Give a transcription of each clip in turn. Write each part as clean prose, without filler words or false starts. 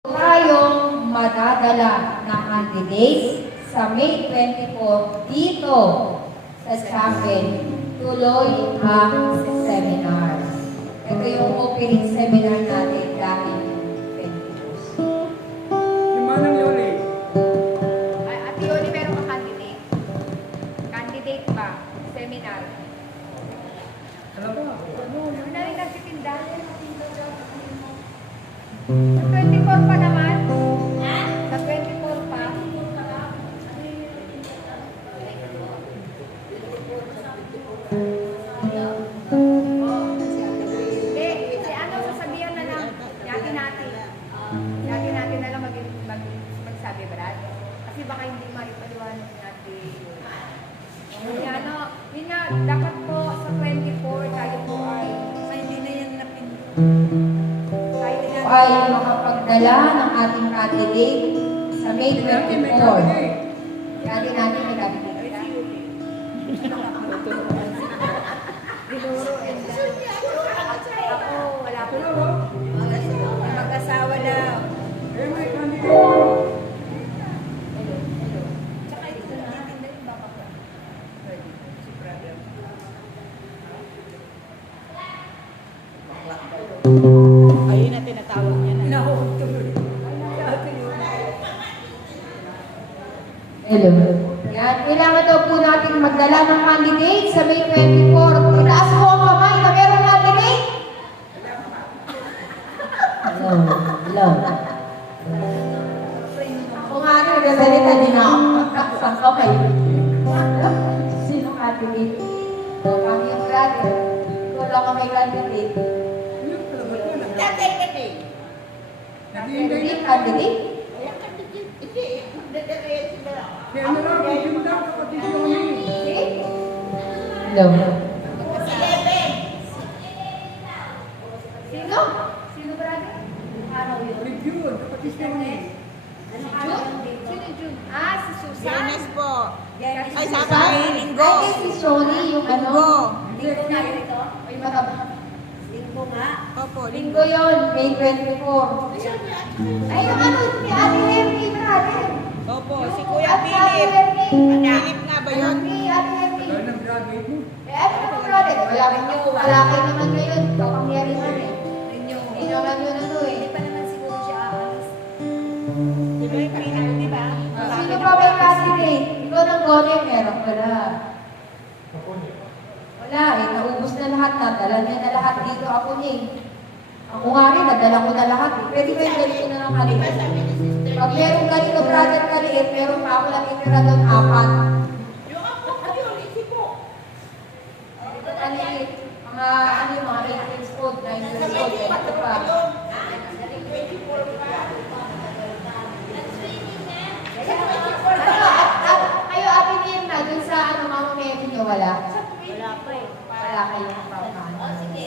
tayong madadala na candidate sa May 24 dito sa chapel. Tuloy ang seminar. Ito yung opening seminar natin dahil Pentecost. Yung manang Yoli. Ate Yoli, meron ka candidate? Candidate ba? Seminar? Alam ba? Yun na rin nagtitinda. Sa 24 pa naman? Sa 24 pa? Hindi, si ano, sasabihan na lang. Yakin natin. Yakin natin na lang magsabi, Brad. Kasi baka hindi maipaliwanag natin. Yun nga, dapat po sa 24, tayo po ay hindi na yan Ay makapagdala ng ating candidate sa May 24. Dati natin may candidate. Ako, wala po. Mag-asawa daw. Eh, may candidate. Tsaka ito, natitinda yung baka ko. Si brother. Ayun na tinatawag niya na. Nahuhog tuloy. Hello. Yan, kailangan daw po natin magdala ng candidate sa May 24. Itaas mo ang kamay na meron candidate. Hello. Ako nga rin, nagsasalita din ako. Okay. Sino candidate? Kami yung brother. Wala ka may candidate. Naghihintay na. Candidate? Kaya ano lang, yung daw kapatid Yoli. Hello. Sino? Sino brother? Ano yun? Review, kapatid Yoli. June? Sino June? Si Susan? Dennis po. Ay, Sa sabi ay Linggo. Ay, si Shoni, yung ano. Linggo. Linggo nga ito? May mataba. Linggo nga? Opo, Linggo yun, May 24. Ay, yung ano, si Ate Henry, brother. Opo, si Kuya Ate Philip. Henry. Philip nga ba yun? Anak ni Ate Henry. Dahil ng graduate mo. Ano naman, brother? Wala kayo naman ngayon. Kapangyarihan eh. Hindi naman yun ano eh. Hindi pa naman siguro siya aalis. Di ba yung Philip, di ba? Sino pa may candidate? Ikaw ng Gone, meron wala. Wala eh, naubos na lahat. Nadala niya na lahat dito ako niya eh. Ako nga rin, nadala ko na lahat eh. Pwede ba yung ganito na ng candidate? Pag meron ganito, brother, candidate, meron pa ako lang itira doon, 4. Candidate, mga ano yung mga 8 years old, 9 years old, ito pa. Kayo, Ate Mirna, dun sa ano, mama Mary niyo, wala? Wala pa eh. Wala kayong papaano. Sige.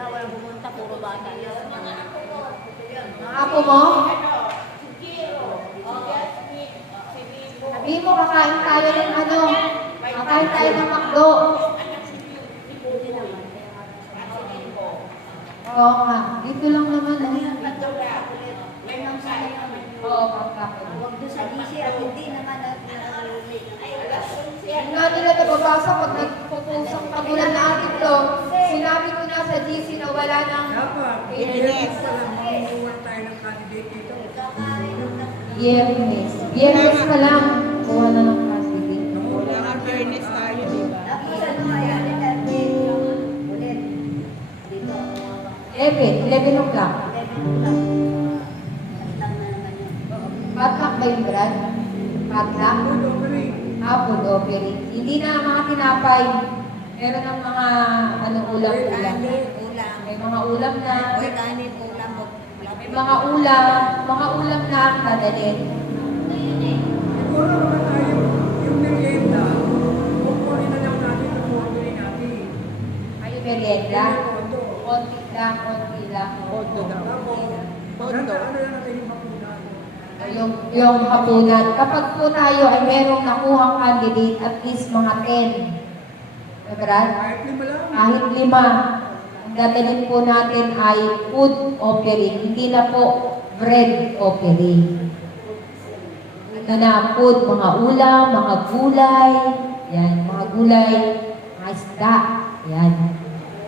Walang pumunta, puro bata. Mga apo mo? Sabihin mo, kakain tayo ng ano? Kakain tayo ng McDo. Oo nga. Dito lang naman. Oo, pagkakot. Huwag doon sa DC at hindi naman Nga nila nababasa pag nagpupusang pagulan na atin to. Sinabi ko na sa GC na wala nang Dapat, Yes. pa lang, mamuhuwan tayo ng candidate dito. Biyernes pa lang. Kuha na ng candidate. Wala nga fairness tayo, di ba? Tapos ano kaya? Ulit. Dito. 11 o'clock. 11 lang. Lang na naman yun. Padlock ba yung Brad? Padlock? Good offering. Food offering. Hindi na mga tinapay. Meron ng mga ano, ulam-ulam. Ulam. May mga ulam na. Uy, kanin, ulam. May mga ulam na dadalhin. Siguro naman tayo, yung merienda, kukunin na lang natin ang ordering natin. Ay, merienda. Pondo. Konti lang. Pondo daw. Pondo. Ano lang natin yung makunan. Yung hapunan. Kapag po tayo ay merong nakuhang candidate, at least mga 10. Brad? Kahit lima lang. Kahit 5. Ang dadalhin po natin ay food offering, hindi na po bread offering. Ano na, food, mga ulam, mga gulay, yan, mga gulay, mga isda, yan.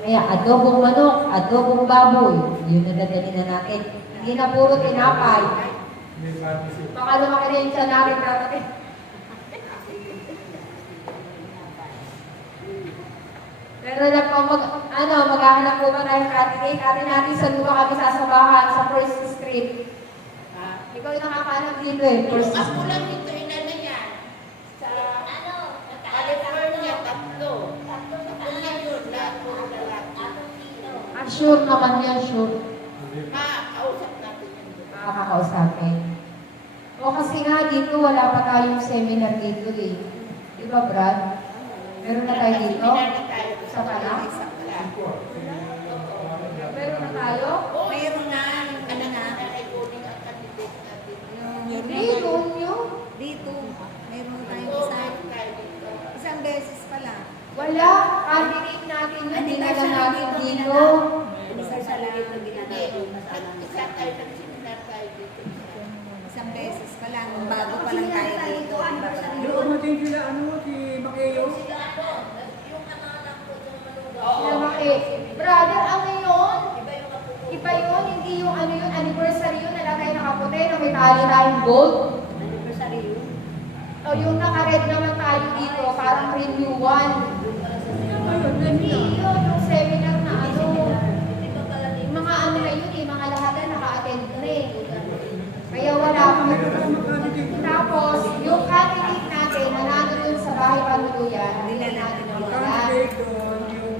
Kaya adobong manok, adobong baboy, yun na dadalhin na natin. Hindi na puro tinapay. Baka lumaki na yung tiyan natin, natin. Pero na po, maghahanap po ba tayong candidate? Atin natin sa lupa kami sasabahan sa First Street. Ikaw yung nakakaanap dito eh, First Street. Ako lang ito, inana yan. Sa California, tatlo. Tatlo na yun, lahat puro lalaki. Sure naman yan, sure. Kausap natin yun. Makakausapin. O kasi nga dito, wala pa tayong seminar dito eh. Di ba, Brad? Meron na tayo dito? Sa pala? Meron na tayo? Mayroon na, ano na, ay kuning ang candidate natin. Hindi, doon yun. Dito, mayroon tayong isang beses pala. Wala. Candidate natin yun. Dinala natin dito. Hindi sa salary na ginagawa kasama. Isa tayo nag-seminar tayo dito. Isang beses pa lang, bago pa lang tayo dito. Doon natin sila, si Makeo. Sila Maki. Brother, ang ngayon, iba yun, hindi yung ano yun, anniversary yun, nalagay nakaputi na may tali tayong gold. Anniversary yun. O yung naka-red naman tayo dito, parang renewal. Hindi yun, yung seminar na ano. Yung mga ano na yun eh, mga lahat na naka-attend na eh. Kaya wala kami. Tapos, yung candidate natin, nanalo dun sa bahay panuluyan, hindi natin Ang wala. candidate doon, yung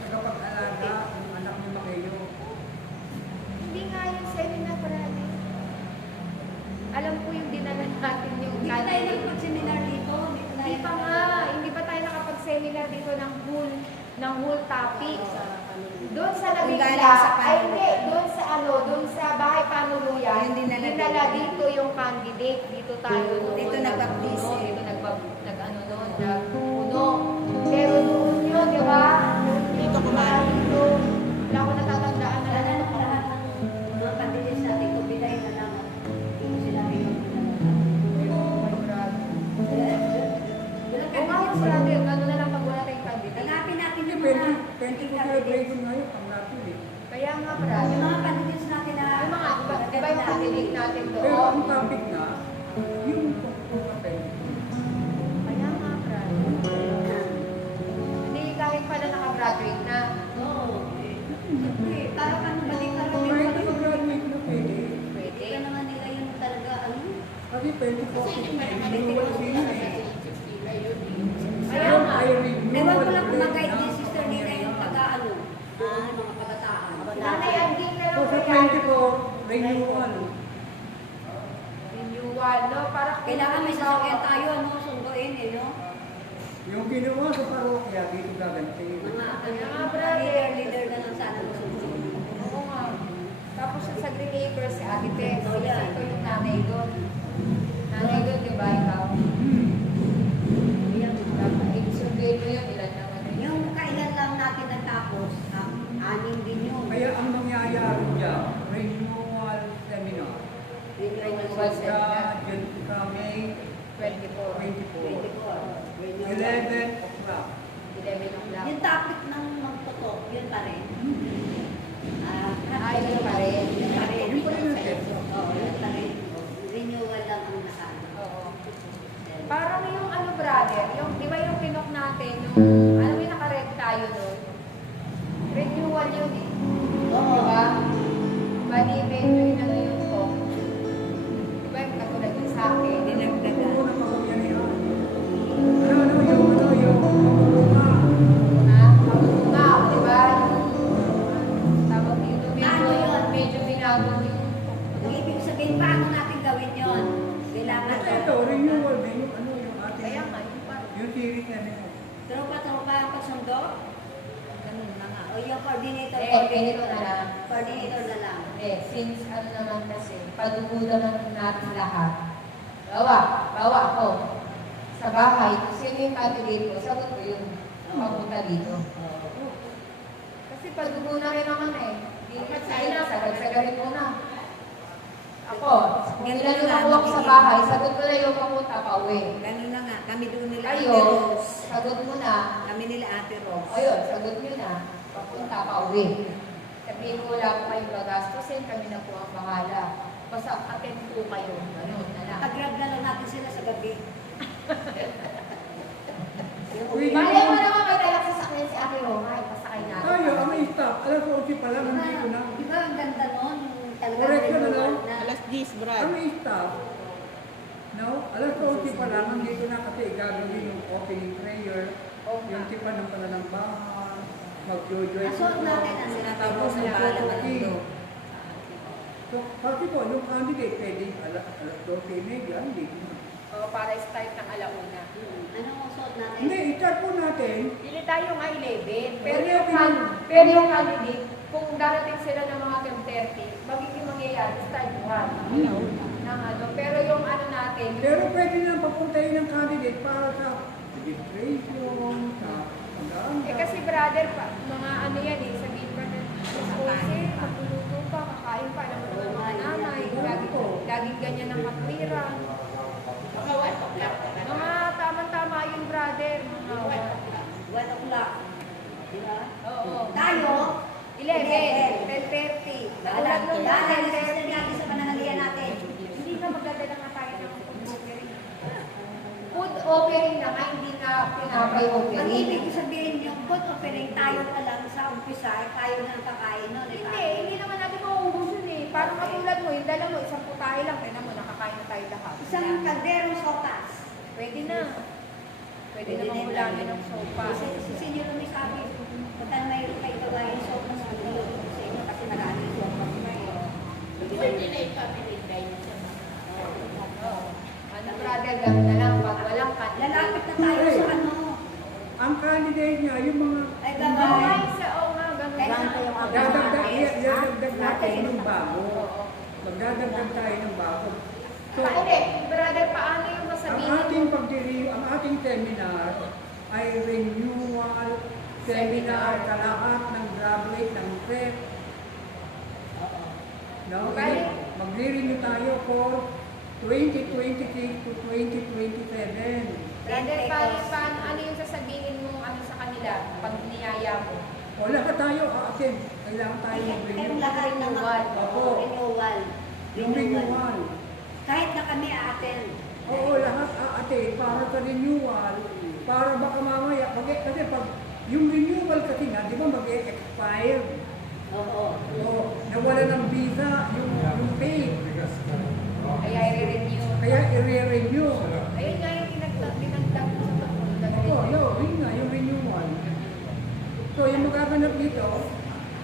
tagapag-alaga, yung anak ni Makeo. Hindi nga yung seminar parati. Alam ko yung dinala natin yung Hindi pa tayo nagpag-seminar dito. Hindi pa nga, hindi pa tayo nakapag-seminar dito ng whole topic. Doon sa Kung Nabigla, galing sa ay hindi, doon sa bahay panuluyan, Yung dinala dinala dito yung candidate, dito tayo. Dito nag-baptise. Dito nag-ano noon, nag-uno. Pero doon yun, di ba? Dito kumain. Dito, wala ko natatandaan na Wala ano. na lahat ng mga candidates natin, kung binay na lang. Hindi sila Kung nga yung brother, ano na lang pag wala tayong candidate. Hanapin natin Hindi, yung mga 20 celebration ngayon, ang natin eh. Kaya nga brother, yung mga candidates natin na yung mga, di ba yung candidate natin Pero doon? ang topic na, yung tungkol sa pen. Kaya nga, brother. Hindi kahit pala nakagraduate na. Oo. Siyempre, para ka nung balik ka rin Kung yung kahit balik. nag-graduate na pwede, Pwede. Hindi ka naman nila yung talaga, ano? kasi 24 Kasi may naman hindi ito mo sila sa eh. sila yun eh. Kaya nga. Ewan ko lang kung mag-guide ni Sister Nina yung taga-ano, mga kabataan. Nanay, andin na So lang sa kaya 24, renewal. renewal, no? Para Kailangan may sasakyan tayo, ano, sunduin eh, no? Yung ginawa sa parokya, dito gaganti. Mga leader na lang sana masunduin. Oo nga. Tapos sa Green Acres, si Ate Tess, ito yung nanay doon. Nanay doon, di ba, ikaw? I-survey mo yun, ilan naman yun. Yung kailan lang natin natapos, 6 din yun. Kaya ang nangyayari dyan, renewal seminar. Renewal seminar. May 24. 24. 11 o'clock. 11 o'clock. Yung topic ng magtutok, yun pa rin. Yun pa rin. Yun pa rin. Yun pa rin natin. Oo, yun pa rin. Renewal lang ang nakano. Oo. Parang yung ano, brother, yung, di ba yung pinok natin, yung, alam mo yung naka-red tayo doon? Renewal yun eh. Oo. Di ba? Bali, medyo yung ano yun ko. Di ba yung katulad yung sa akin? Dinagdagan. Ano na makapangyarihan? Yung mga Ha? Nga, di ba? Tawag dito, medyo binago yung Ang ibig sabihin, paano natin gawin yun? Kailangan ito, renewal din yung ano yung ating kaya nga, yung parang yung series na nito. tropa-tropa ang pagsundo? Ganun na nga. O yung coordinator, Ganito na lang. coordinator na lang. Since ano naman kasi, padugulan naman natin lahat. Bawa ako. Sa bahay, kung sino yung candidate ko, sagot ko yun. Papunta dito. padugo na rin naman eh. Sige na, sagad-sagarin mo na. Ako, kung ilan yung nakuha ko sa bahay, sagot ko na yung papunta pa uwi. Ganun na nga, kami doon nila Kayo, Ate Rose. sagot mo na. Kami nila Ate Rose. Ayun, sagot nyo na. Papunta pa uwi. Sabihin ko wala po kayong gagastusin, kami na po ang bahala. Basta attend po kayo. Ganun na lang. Pag-grab na lang natin sila sa gabi. Malay mo naman may dalang sasakyan si Ate Roma. Pasakay natin. Tayo, ang may staff, alas 8 pa lang, nandito na. Di ba ang ganda nun? Yung talagang Correct yun, may ano? na- Alas 10, Brad. Ang may staff, no? Alas 8 pa lang, nandito na kasi gagawin yung opening prayer, yung tipan ng pananambahan, mag-jojoy. Nasuot natin ang sila Ate Rose na bahala malundo. So, kasi po, yung candidate, pwede alas 12:30, hindi. O, para start ng alauna. Anong suot natin? Hindi, i-start po natin. Pili tayo nga 11. Pero yung candidate, kung darating sila ng mga 10:30, magiging mangyayari, start 1. Ng ano. Pero yung ano natin, Pero pwede na papuntahin ng candidate para sa registration, sa pagdaan. kasi brother, mga ano yan eh, sabihin pa na, kasi magluluto pa, kakain pa, alam mo naman mga nanay, laging ganyan ang katwiran. Mga tamang-tama yun, brother. Mga 1 o'clock. Di ba? Oo. Tayo, 11, 10:30. Nagulat nung Dahil mga assistant natin sa pananalian natin. Hindi na magdadala nga tayo ng food offering. food offering na nga, hindi na pinapay Ang offering. ibig ko sabihin yung food offering, tayo pa lang sa umpisa, tayo na ang kakain nun. Hindi naman natin mauubusin eh. Parang katulad mo, yung dala mo, isang putahe lang, kaya mo, nakakain na tayo lahat. Isang kalderong sopas. Pwede na. Pwede na mangulamin ng sopa. Si Senior Rumi sabi, punta na mayroon kayo gawain sopas na niluluto ko sa inyo kasi maraming sopas na eh. Pwede na ipabilin kayo sa mga. Oo. Ano brother, gano'n na lang. Pag walang cut. Lalapit na tayo sa ano. Ang candidate niya, yung mga Ay, Ay, gawin. oo nga, gano'n Kaya na. tayo ang dadagdag natin ng bago. Oo. Magdadagdag tayo ng bago. So, Hindi, brother, paano yung ang masabihin ating mo? ang ating seminar ay renewal seminar sa lahat ng graduate ng PrEP. No? Bali- Magre-renew tayo for 2026 to 2027. Brother, paano, ano yung sasabihin mo ano sa kanila pag niyaya mo? O lahat tayo aasin. Kailangan tayo Kayong mag-renew. lahat ng Renewal. renewal. Yung renewal. Kahit na kami aaten. Oo, lahat aatin para sa renewal. Para baka mamaya, kasi pag yung renewal kasi nga, di ba mag-expire? Oo. O nawala ng visa, yung pay. Kaya i-renew. Kaya i-renew. Ayun nga yung dinagdag mo sa pagpunta. Oo, yun nga, yung renewal. So, yung magaganap dito,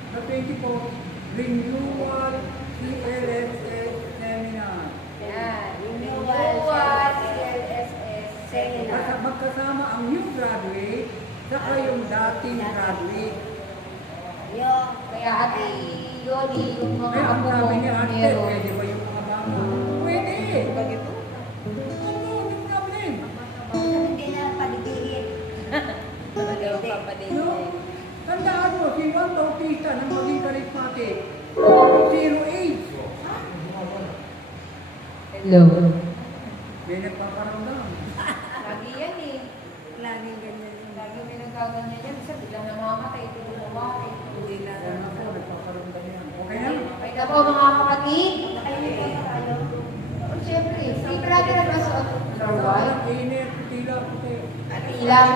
na 24, renewal CLSS seminar. Yan. Renewal, Renewal, CLSS, Seminar. Magkasama ang new graduate, saka yung dating graduate. Yung Kaya Ate Yoli, yung mga Kaya ang apo sabi mo, ni Ate, meron. pwede ba yung mga bata? Pwede! Bagito? Oo, hindi problem. hindi na palidihin. No? Tandaan mo, si Juan Bautista nang maging charismatic, zero age. Hello. May nagpaparamdam. Lagi yan eh. Laging ganyan. Lagi may nagkaganyan yan. Isa biglang namamatay, tuloy na wari. Uwi na. Kaya ako, nagpaparamdam yan. Okay na? Ay na po mga kapatid. Nakalimutan pa tayo. Oh, siyempre, si brother na masuot. Sarwal. Ang init, tila, puti. Ilang,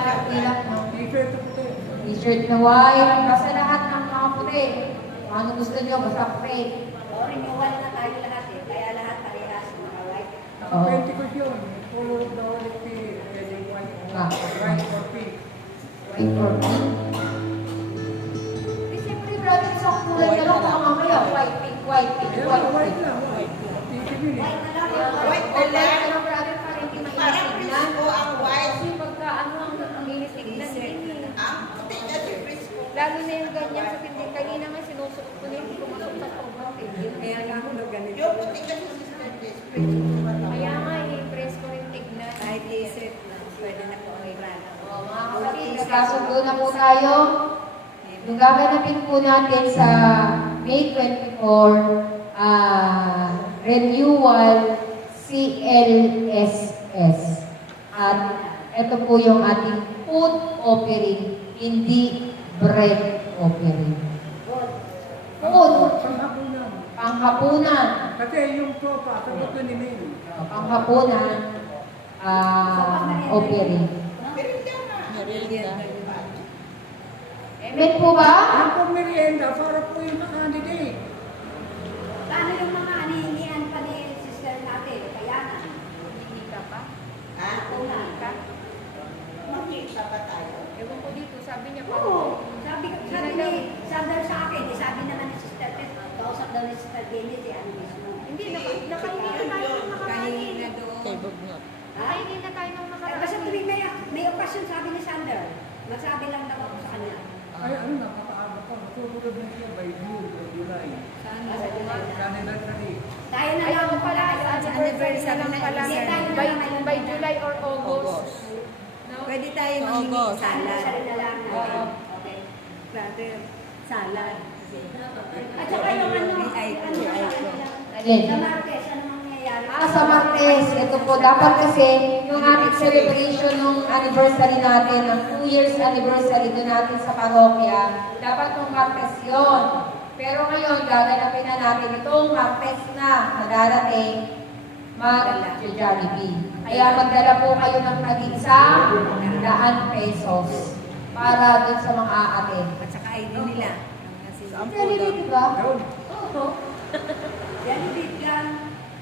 no? T-shirt na puti. T-shirt na white. Basta lahat ng mga puti. Kung ano gusto nyo, basta puti. O, renewal na tayo lahat eh. Kaya lahat parehas mga white. Ang Pentecost yun. Follow the Holy Spirit. Pwede white. White or pink. White for me. Eh, siyempre, brother, isang kulay na lang. Baka mamaya, white, pink, white, pink, Kaya white, white pink. lang. White. Titigil eh. White na lang yung white. White na Okay, lang. ano, brother, para hindi Parang mainit Frisco ang white. Kasi pagka ano ang init tignan din eh. Ang puti na si Frisco. Lalo na yung ganyan sa tindi. Kanina nga sinusuot ko na hindi ko masok sa sobrang tigil. Kaya nga ako ganito. Yung puti kasi si Sister Des, Frisco ba ito? Kaya nga i-press ko rin tignan. Kahit t-shirt na, pwede na po ang iran. Oh, mga kapatid, nagkasundo na po tayo. yung gaganapin po natin sa May 24, renewal CLSS. At ito po yung ating food offering, hindi bread offering. Food, Panghapunan. panghapunan, Kasi yung tropa, sagot na ni Mel. panghapunan, offering. Merienda. Amen po ba? Yung pong merienda, para po yung candidate. Paano yung mga anihingian pa ni sister natin? Kaya na. Hindi ka pa? Ha? Una. Ka? Makita pa tayo. Ewan ko dito, sabi niya pa. Oo. Sabi ni Sandal sa akin, sabi naman ni sister Tess, kausap daw ni sister Dennis, ano mismo. Hindi, nakahingi na tayo ng makarating. Kay Bugnot. Nakahingi na tayo ng Basta makarating. tuwing may okasyon, sabi ni Sander, magsabi lang daw ako sa kanya. Ay, ano, nakakaano pa. Masusunod na siya by June or July. Sana Anniversary. tayo na Ay, lang ako pala, sa anniversary na lang pala. Hindi, tayo na lang ngayon. By July or August. No? Pwede tayo Sa mangingi August. Sana salad. na lang natin. Oo. Okay. Brother, salad. At saka yung ano, Ay, Alin? sa Martes, ano mangyayari? Sa Martes, ito po, dapat kasi yung ating celebration ng anniversary natin, ng 2 years anniversary doon natin sa parokya, dapat nung Martes yun. Pero ngayon, gaganapin na natin itong Martes na darating, mag-Jollibee. Kaya magdala po kayo ng tag-isang ₱100 para doon sa mga aatin. At saka ID nila. Saan po Jollibee, lang? di ba? Yun. Oo. Yan, bigyan.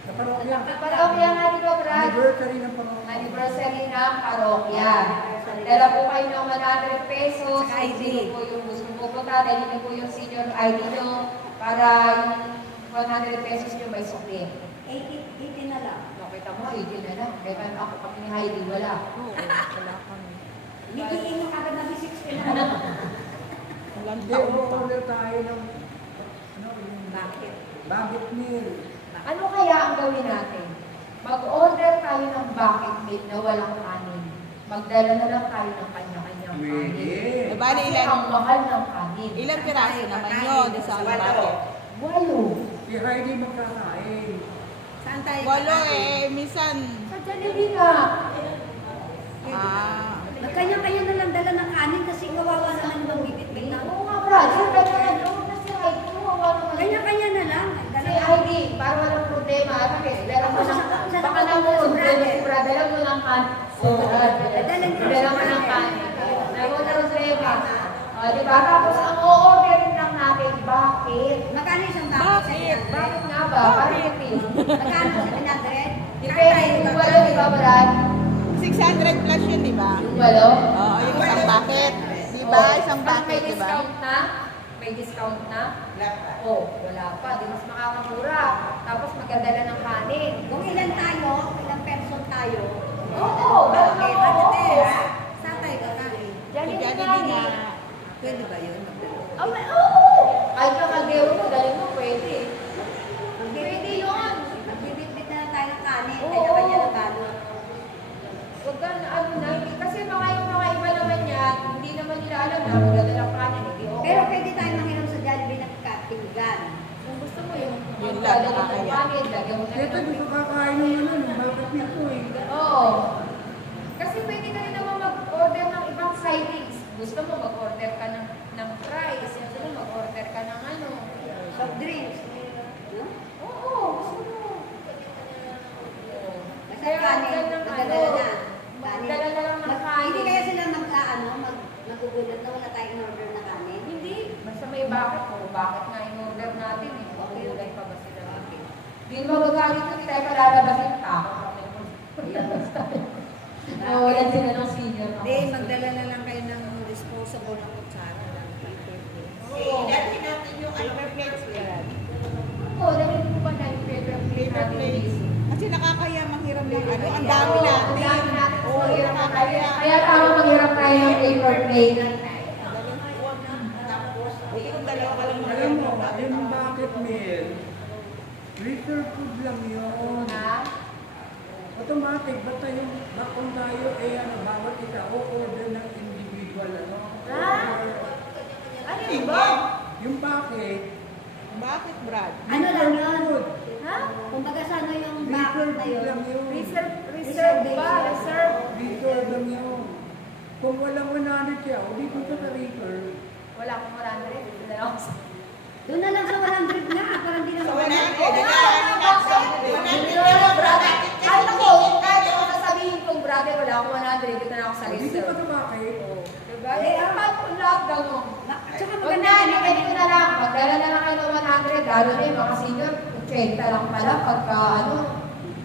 Sa parokya. Parokya nga, di ba, Brad? Anniversary ng parokya. Anniversary ng parokya. Dala po kayo ng ₱100. Sa ID. Sino po yung gusto pupunta, dali niyo po yung senior ID nyo para yung ₱100 nyo may sukli. 80 na lang. Nakita mo, 80 na lang. Kaya ako pag ni Heidi, wala. Oo, wala kami. Bigyan mo kagad na 60 na lang. Walang Hindi, taon pa. order tayo ng ano, yung Bakit? bucket meal. Ano kaya ang gawin natin? Mag-order tayo ng bucket meal na walang kanin. Magdala na lang tayo ng kanya-kanyang kanin. Pwede. Eh, bali Kasi ilan? ang mahal ng kanin. Ilang piraso naman yun sa bakit? 8. Si Heidi magkakain. Saan tayo? Walo kakain? minsan. Sa Jollibee nga. Magkanya-kanya na lang dala ng kanin kasi kawawa naman bang bibit-bit na. Oo nga, Brad. Siyempre naman, doon na si Heidi. Kawawa naman. Kanya-kanya na lang. Si Dala Heidi, para walang problema. Dala mo ng, baka namuod doon si Brad. Dala mo ng kanin. Oo, Brad. Dala mo ng kanin. Dala mo ng problema. Di ba? Tapos ang o-orderin lang natin, bakit? Magkano isang bakit? Bakit? Bakit nga ba? Para tipid. Magkano sa 700? Depende. Yung walo, di ba, Brad? 600 plus yun, di ba? Yung walo? Oo, yung isang bucket. Di ba? Isang Pag bucket, may di ba? discount na? May discount na? Oh, wala pa. Di mas makakamura. Tapos magdadala ng kanin. Kung ilan tayo, ilang person tayo. Oo, Okay, oo. Martes. Saan tayo kakain? Jollibee Jollibee nga. nga. Pwede ba yun? Oh, oo! Kahit yung kaldero mo, dali mo, pwede. Pwede yun. Magbibit-bit na lang tayo ng kanin. Oo. Kanya-kanya na tayo. Huwag ka na, ano na, kasi yung mga iba naman yan, hindi naman nila alam na magdadala ng kanin, hindi okay. Pero pwede tayo manginom sa Jollibee ng katinggan. Kung gusto mo yung Yun lang, magdadala ng nakakaya. kanin, lagyan mo na Ito, ng gusto kakain ng ano, ng bucket meal ko eh. Oo. Kasi pwede ka rin naman mag-order ng ibang sidings. Gusto mo mag-order ka ng fries, gusto mo mag-order ka ng ano. Soft drinks. No? Oo, gusto mo. Basta Kaya kanin, magdala ng magdadala ano, na. magdala na lang ng kanin. Hindi kaya sila magugulat na wala tayong order na kanin. Hindi. Basta may bakit po. Bakit nga in-order natin eh? Magulay pa ba sila natin? Hindi mo magagalit kung tayo palalabasin pa. Nawalan sila ng senior. Hindi, magdala na lang kayo ng disposable na kutsara ng paper plates. Oo. Dati natin yung ano, Paper plates yan. Oo, dahil po ba na yung paper plate Paper natin plates. busy? Kasi nakakaya manghiram ng ano. Ang dami Oo, natin. ang dami natin. Oo, Mahirap na tayo. nakakaya. Kaya tama maghirap tayo ng paper plate. Hindi kung dalawa ka lang Alam mo, manghiram. yung bucket meal, reserve food lang yun. Ha? Automatic, basta yung bakong tayo, eh ano, bawat isa, o order ng individual, ano. Ah? Ano yun ba? Yung bakit, Bakit, Brad? Ano lang yun? Ha? Kumbaga sa ano yung bakit na yun? lang yun. Reserve ba? Reserve? Reserve lang yun. Kung walang 100 siya, o dito sa reserve. Wala akong 100. Doon na lang ako sa... Doon na lang sa 100 na, parang di na So, mawala. 100. Kahit ako sasabihin kong brother, wala akong 100, dito na ako sa O dito reserve. pa sa bakit, Diba? Eh, ang lockdown mo. Tsaka Huwag maganda na, ganito na lang. Magdala na lang kayo ng 100. Lalo na yung mga senior, 80 lang pala pagka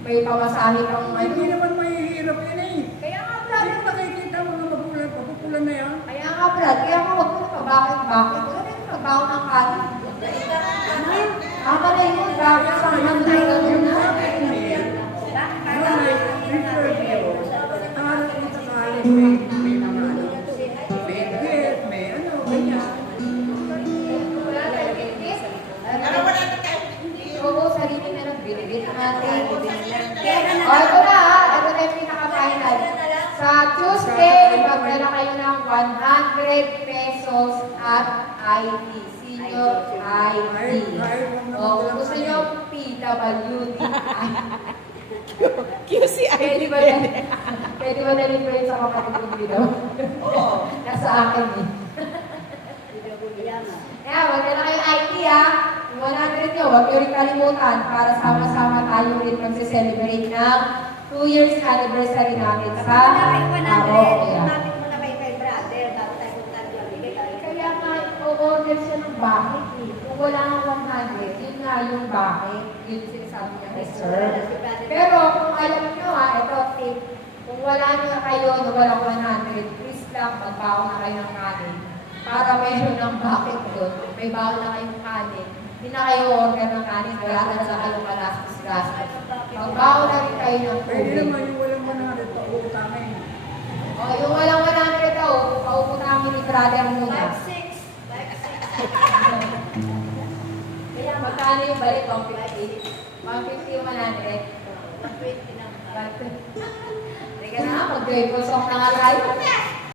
may pamasahe kang ay hindi naman mahihirap yun eh. Kaya nga, Hindi brother. mo nakikita mga magulang, papupulan na yan. Kaya nga, Brad, kaya ako huwag mo na bakit. Wala na yung magbaho ng kanin. Tama na yun. Bakit sa amin na yun na? Nanay, reserve yun. Para kung sakali may mga ano, may gift, may ano, ganyan. Wala tayong ticket. Pero wala na tayo. Oo, sarili na lang. Binibit natin. Kaya na O, ito na ha. Ito na yung pinaka-final. Sa Tuesday, magdala kayo ng 100 pesos at ID. Senior ID. O, kung gusto nyo, PWD. Pwede ba QCI. Pwede ba na-refer sa kapatid ko dito? Oo. Nasa akin eh. Kaya, magdala kayo ID ha. Yung 100 nyo, huwag nyo rin kalimutan para sama-sama tayo rin mag-celebrate ng 2 years anniversary natin sa Wala kayo 100, parokya. lumapit mo na kay brother, dapat tayo punta lang bigay tayo. Kaya nga, o-order siya ng bakit eh. Kung wala kang 100, yun nga yung bakit. Yun sinasabi niya, reserve. Pero kung alam nyo ha, ito tip, kung wala nyo kayo na walang 100, please lang magbaon na kayo ng kanin. Para meron ng bakit doon. May baon na kayong kanin. Hindi na kayo order ng kanin, wala na sa kayong malastos-gastos. Magbaon na rin kayo ng Pwede tubig. naman yung walang 100, pautangin. O, yung walang 100 daw, paupo namin ni brother muna. 5-6. Kaya magkano yung balik? 150? 150 yung 100? 120 lang. 120. Teka na, mag-joy ko song na nga tayo.